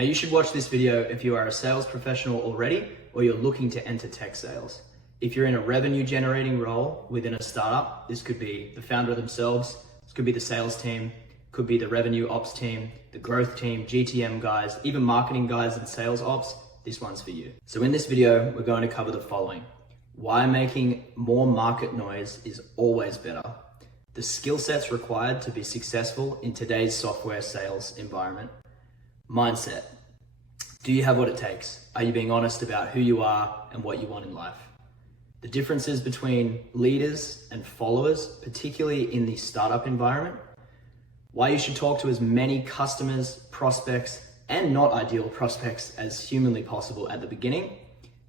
Now you should watch this video if you are a sales professional already or you're looking to enter tech sales. If you're in a revenue generating role within a startup, this could be the founder themselves, this could be the sales team, could be the revenue ops team, the growth team, GTM guys, even marketing guys and sales ops, this one's for you. So in this video, we're going to cover the following: why making more market noise is always better, the skill sets required to be successful in today's software sales environment, mindset. Do you have what it takes? Are you being honest about who you are and what you want in life? The differences between leaders and followers, particularly in the startup environment, why you should talk to as many customers, prospects, and not ideal prospects as humanly possible at the beginning,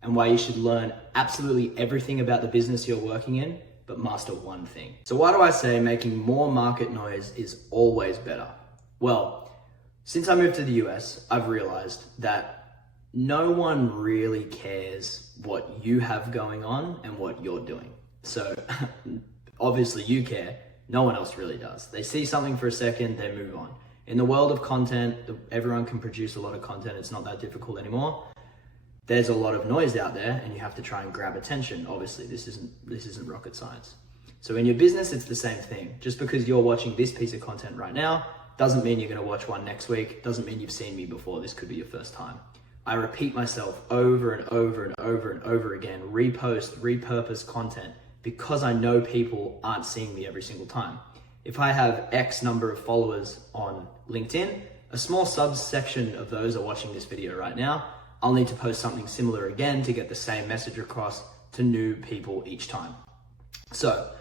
and why you should learn absolutely everything about the business you're working in, but master one thing. So why do I say making more market noise is always better? Well, since I moved to the US, I've realized that no one really cares what you have going on and what you're doing. So obviously you care, no one else really does. They see something for a second, they move on. In the world of content, everyone can produce a lot of content. It's not that difficult anymore. There's a lot of noise out there and you have to try and grab attention. Obviously, this isn't rocket science. So in your business, it's the same thing. Just because you're watching this piece of content right now, doesn't mean you're gonna watch one next week. Doesn't mean you've seen me before. This could be your first time. I repeat myself over and over and over and over again, repost, repurpose content because I know people aren't seeing me every single time. If I have X number of followers on LinkedIn, a small subsection of those are watching this video right now. I'll need to post something similar again to get the same message across to new people each time. So,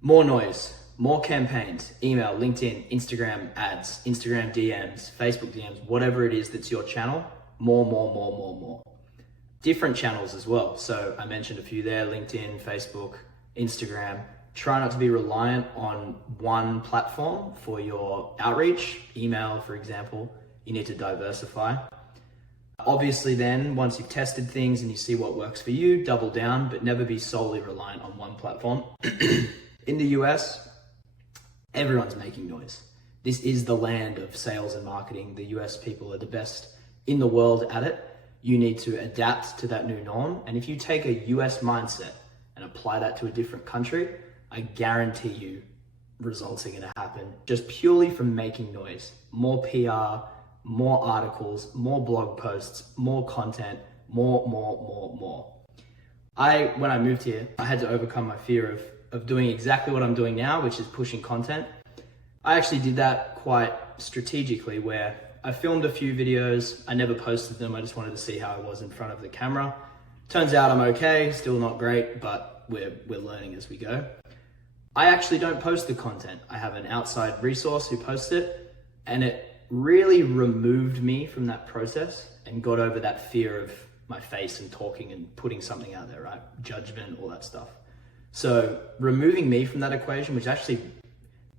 more noise, more campaigns, email, LinkedIn, Instagram ads, Instagram DMs, Facebook DMs, whatever it is that's your channel, more. Different channels as well. So I mentioned a few there: LinkedIn, Facebook, Instagram. Try not to be reliant on one platform for your outreach. Email, for example, you need to diversify. Obviously then, once you've tested things and you see what works for you, double down, but never be solely reliant on one platform. In the US, everyone's making noise. This is the land of sales and marketing. The US people are the best in the world at it. You need to adapt to that new norm. And if you take a US mindset and apply that to a different country, I guarantee you results are gonna happen just purely from making noise. More PR, more articles, more blog posts, more content, more. When I moved here, I had to overcome my fear of doing exactly what I'm doing now, which is pushing content. I actually did that quite strategically, where I filmed a few videos. I never posted them. I just wanted to see how I was in front of the camera. Turns out I'm okay, still not great, but we're learning as we go. I actually don't post the content. I have an outside resource who posts it, and it really removed me from that process and got over that fear of my face and talking and putting something out there, right? Judgment, all that stuff. So removing me from that equation was actually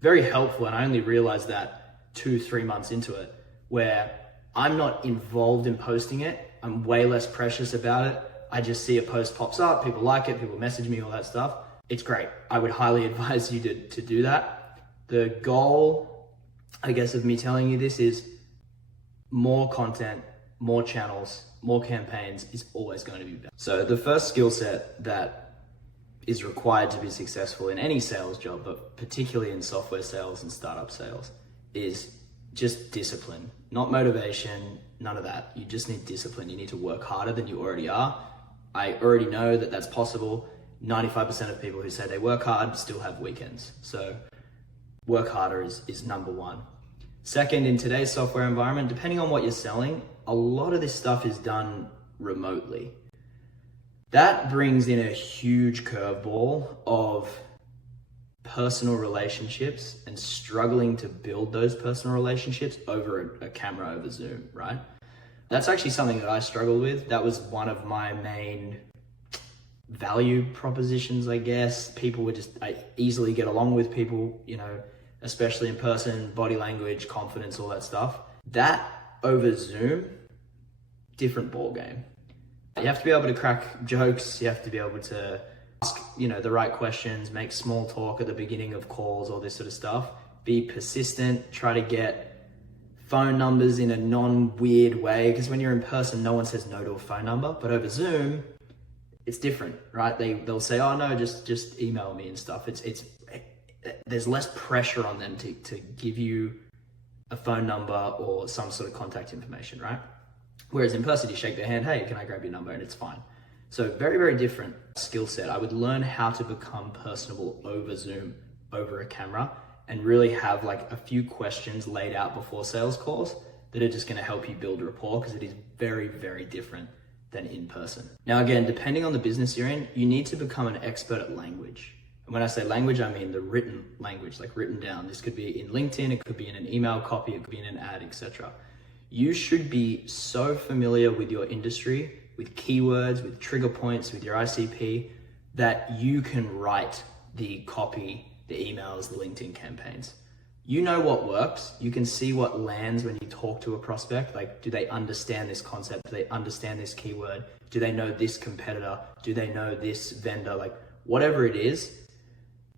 very helpful, and I only realized that 2-3 months into it, where I'm not involved in posting it. I'm way less precious about it. I just see a post pops up, people like it, people message me, all that stuff. It's great. I would highly advise you to do that. The goal, I guess, of me telling you this is more content, more channels, more campaigns is always going to be better. So the first skill set that is required to be successful in any sales job, but particularly in software sales and startup sales, is just discipline. Not motivation, none of that. You just need discipline. You need to work harder than you already are. I already know that that's possible. 95% of people who say they work hard still have weekends. So work harder is number one. Second, in today's software environment, depending on what you're selling, a lot of this stuff is done remotely. That brings in a huge curveball of personal relationships and struggling to build those personal relationships over a camera, over Zoom, right? That's actually something that I struggled with. That was one of my main value propositions, I guess. I easily get along with people, especially in person, body language, confidence, all that stuff. That over Zoom, different ball game. You have to be able to crack jokes. You have to be able to ask, the right questions, make small talk at the beginning of calls, all this sort of stuff. Be persistent, try to get phone numbers in a non-weird way, because when you're in person, no one says no to a phone number, but over Zoom, it's different, right? They'll say, oh no, just email me and stuff. There's less pressure on them to give you a phone number or some sort of contact information, right? Whereas in person, you shake their hand, hey, can I grab your number? And it's fine. So very, very different skill set. I would learn how to become personable over Zoom, over a camera, and really have like a few questions laid out before sales calls that are just gonna help you build rapport, because it is very, very different than in person. Now, again, depending on the business you're in, you need to become an expert at language. And when I say language, I mean the written language, like written down. This could be in LinkedIn, it could be in an email copy, it could be in an ad, etc. You should be so familiar with your industry, with keywords, with trigger points, with your ICP, that you can write the copy, the emails, the LinkedIn campaigns. You know what works. You can see what lands when you talk to a prospect. Like, do they understand this concept? Do they understand this keyword? Do they know this competitor? Do they know this vendor? Like, whatever it is,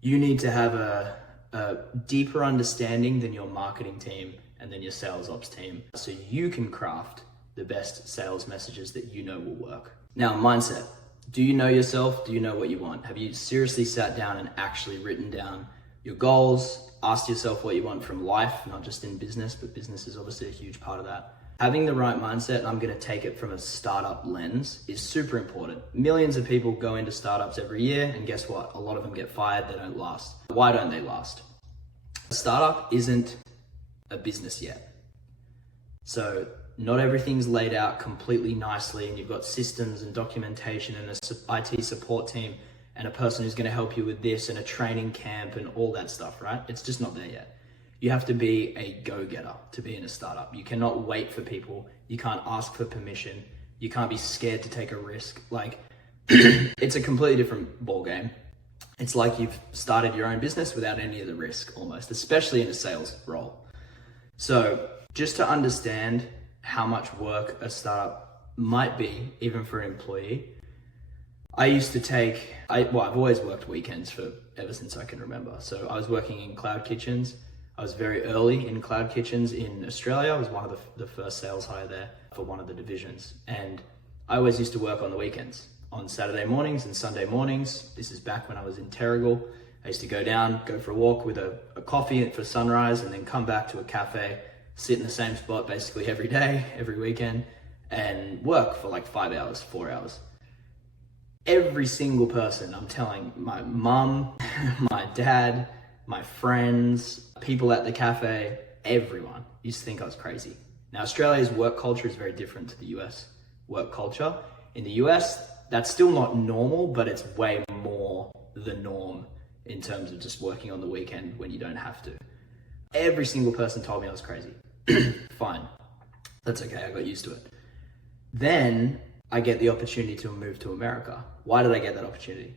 you need to have a deeper understanding than your marketing team and then your sales ops team, so you can craft the best sales messages that you know will work. Now, mindset. Do you know yourself? Do you know what you want? Have you seriously sat down and actually written down your goals, asked yourself what you want from life, not just in business, but business is obviously a huge part of that. Having the right mindset, and I'm gonna take it from a startup lens, is super important. Millions of people go into startups every year, and guess what? A lot of them get fired, they don't last. Why don't they last? A startup isn't a business yet. So not everything's laid out completely nicely, and you've got systems and documentation and a IT support team and a person who's going to help you with this and a training camp and all that stuff, right? It's just not there yet. You have to be a go-getter to be in a startup. You cannot wait for people. You can't ask for permission. You can't be scared to take a risk. Like, it's a completely different ball game. It's like you've started your own business without any of the risk almost, especially in a sales role. So just to understand how much work a startup might be, even for an employee, I used to I've always worked weekends ever since I can remember. So I was working in cloud kitchens. I was very early in cloud kitchens in Australia. I was one of the first sales hire there for one of the divisions. And I always used to work on the weekends, on Saturday mornings and Sunday mornings. This is back when I was in Terrigal. I used to go for a walk with a coffee for sunrise, and then come back to a cafe, sit in the same spot basically every day, every weekend, and work for like 5 hours, 4 hours. Every single person, I'm telling, my mum, my dad, my friends, people at the cafe, everyone used to think I was crazy. Now, Australia's work culture is very different to the US work culture. In the US, that's still not normal, but it's way more the norm in terms of just working on the weekend when you don't have to. Every single person told me I was crazy. Fine, that's okay, I got used to it. Then I get the opportunity to move to America. Why did I get that opportunity?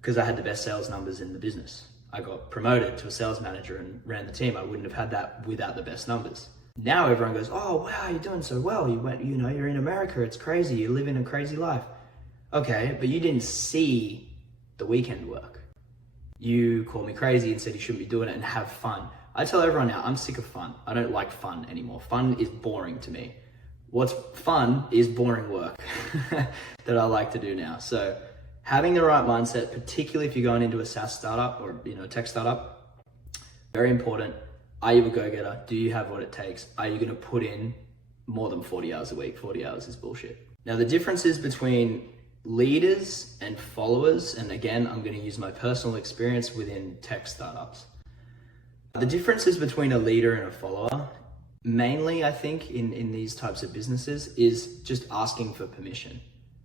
Because I had the best sales numbers in the business. I got promoted to a sales manager and ran the team. I wouldn't have had that without the best numbers. Now everyone goes, oh wow, you're doing so well. You're in America, it's crazy. You live in a crazy life. Okay, but you didn't see the weekend work. You called me crazy and said you shouldn't be doing it and have fun. I tell everyone now, I'm sick of fun. I don't like fun anymore. Fun is boring to me. What's fun is boring work that I like to do now. So having the right mindset, particularly if you're going into a SaaS startup or a tech startup, very important. Are you a go-getter? Do you have what it takes? Are you going to put in more than 40 hours a week? 40 hours is bullshit. Now, the differences between leaders and followers, and again, I'm going to use my personal experience within tech startups. The differences between a leader and a follower, mainly I think in these types of businesses, is just asking for permission.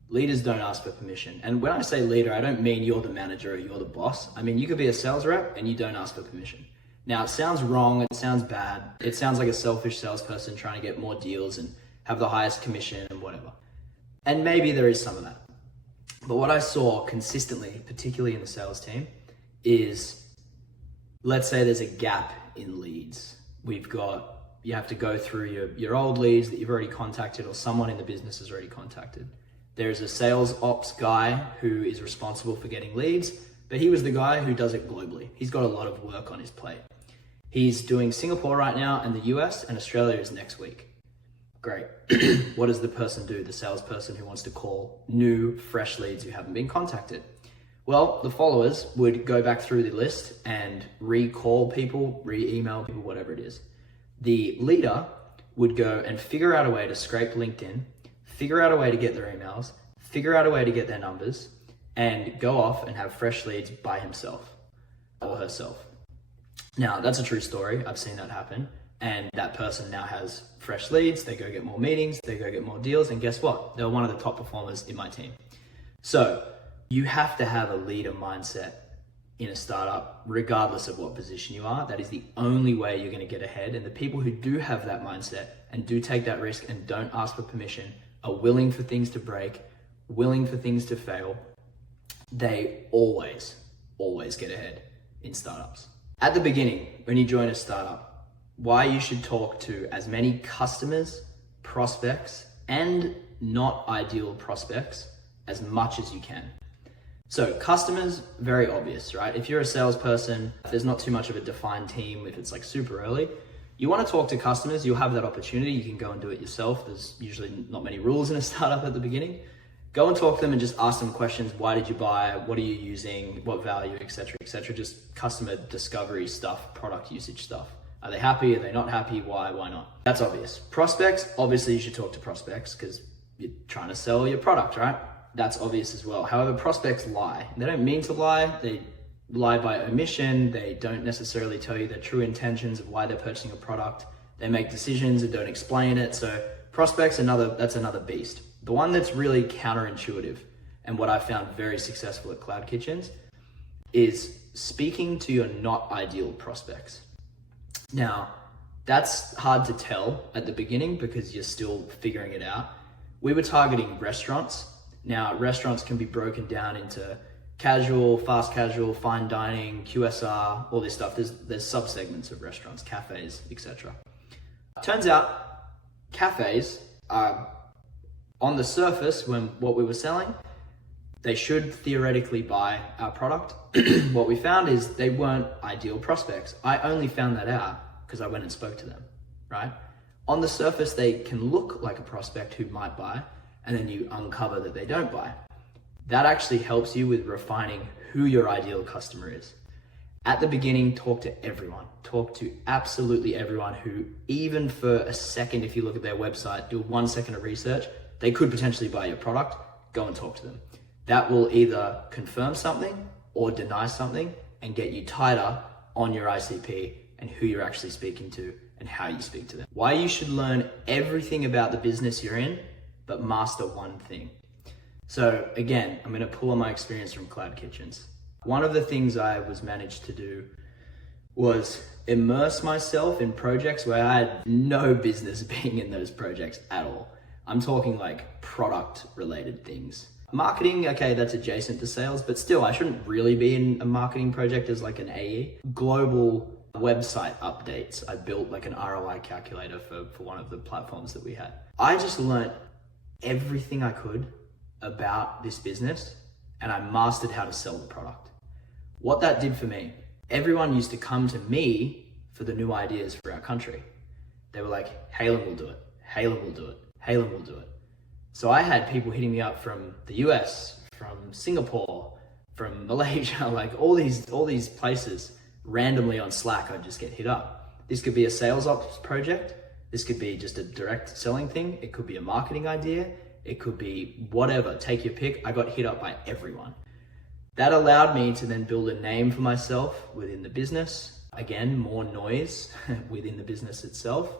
Leaders don't ask for permission. And when I say leader, I don't mean you're the manager or you're the boss. I mean, you could be a sales rep and you don't ask for permission. Now, it sounds wrong, it sounds bad, it sounds like a selfish salesperson trying to get more deals and have the highest commission and whatever. And maybe there is some of that. But what I saw consistently, particularly in the sales team, is, let's say there's a gap in leads. You have to go through your old leads that you've already contacted or someone in the business has already contacted. There's a sales ops guy who is responsible for getting leads, but he was the guy who does it globally. He's got a lot of work on his plate. He's doing Singapore right now and the US, and Australia is next week. Great. What does the person do, the salesperson who wants to call new, fresh leads who haven't been contacted? Well, the followers would go back through the list and re-call people, re-email people, whatever it is. The leader would go and figure out a way to scrape LinkedIn, figure out a way to get their emails, figure out a way to get their numbers, and go off and have fresh leads by himself or herself. Now, that's a true story. I've seen that happen. And that person now has fresh leads. They go get more meetings, they go get more deals. And guess what? They're one of the top performers in my team. So you have to have a leader mindset in a startup, regardless of what position you are. That is the only way you're going to get ahead. And the people who do have that mindset and do take that risk and don't ask for permission are willing for things to break, willing for things to fail. They always get ahead in startups. At the beginning, when you join a startup, why you should talk to as many customers, prospects, and not ideal prospects as much as you can. So customers, very obvious, right? If you're a salesperson, if there's not too much of a defined team, if it's like super early, you want to talk to customers, you'll have that opportunity. You can go and do it yourself. There's usually not many rules in a startup at the beginning. Go and talk to them and just ask them questions. Why did you buy? What are you using? What value, et cetera, et cetera. Just customer discovery stuff, product usage stuff. Are they happy? Are they not happy? Why not? That's obvious. Prospects, obviously you should talk to prospects because you're trying to sell your product, right? That's obvious as well. However, prospects lie. They don't mean to lie. They lie by omission. They don't necessarily tell you their true intentions of why they're purchasing a product. They make decisions and don't explain it. So prospects, that's another beast. The one that's really counterintuitive and what I found very successful at Cloud Kitchens is speaking to your not ideal prospects. Now, that's hard to tell at the beginning because you're still figuring it out. We were targeting restaurants. Now, restaurants can be broken down into casual, fast casual, fine dining, QSR, all this stuff. There's subsegments of restaurants, cafes, etc. Turns out cafes are on the surface, when what we were selling, they should theoretically buy our product. What we found is they weren't ideal prospects. I only found that out because I went and spoke to them, right? On the surface, they can look like a prospect who might buy, and then you uncover that they don't buy. That actually helps you with refining who your ideal customer is. At the beginning, talk to everyone. Talk to absolutely everyone who, even for a second, if you look at their website, do 1 second of research, they could potentially buy your product. Go and talk to them. That will either confirm something or deny something and get you tighter on your ICP and who you're actually speaking to and how you speak to them. Why you should learn everything about the business you're in, but master one thing. So again, I'm going to pull on my experience from Cloud Kitchens. One of the things I was managed to do was immerse myself in projects where I had no business being in those projects at all. I'm talking like product related things. Marketing, okay, that's adjacent to sales, but still I shouldn't really be in a marketing project as like an AE. Global website updates. I built like an ROI calculator for one of the platforms that we had. I just learned everything I could about this business and I mastered how to sell the product. What that did for me, everyone used to come to me for the new ideas for our country. They were like, Halen will do it, Halen will do it, Halen will do it. So I had people hitting me up from the US, from Singapore, from Malaysia, like all these places. Randomly on Slack, I'd just get hit up. This could be a sales ops project. This could be just a direct selling thing. It could be a marketing idea. It could be whatever, take your pick. I got hit up by everyone. That allowed me to then build a name for myself within the business. Again, more noise within the business itself,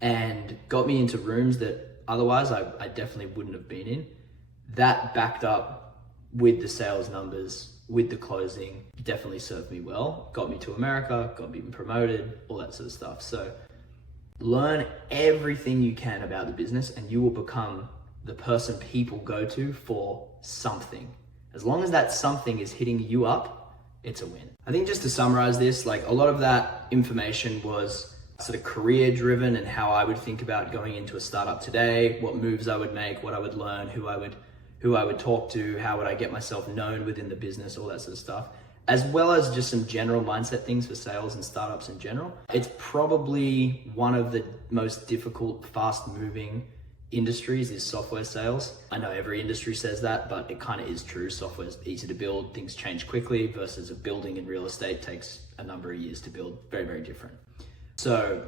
and got me into rooms that otherwise I definitely wouldn't have been in. That backed up with the sales numbers, with the closing, definitely served me well. Got me to America, got me promoted, all that sort of stuff. So learn everything you can about the business and you will become the person people go to for something. As long as that something is hitting you up, it's a win. I think just to summarize this, like a lot of that information was sort of career driven and how I would think about going into a startup today, what moves I would make, what I would learn, who I would talk to, how would I get myself known within the business, all that sort of stuff. as well as just some general mindset things for sales and startups in general. It's probably one of the most difficult, fast moving industries is software sales. I know every industry says that, but it kind of is true. Software is easy to build, things change quickly, versus a building in real estate takes a number of years to build. Very, very different. So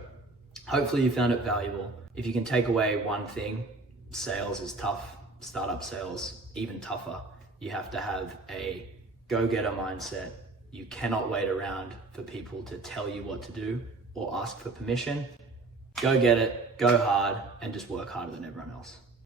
hopefully you found it valuable. If you can take away one thing, sales is tough. Startup sales, even tougher. You have to have a go-getter mindset. You cannot wait around for people to tell you what to do or ask for permission. Go get it, go hard, and just work harder than everyone else.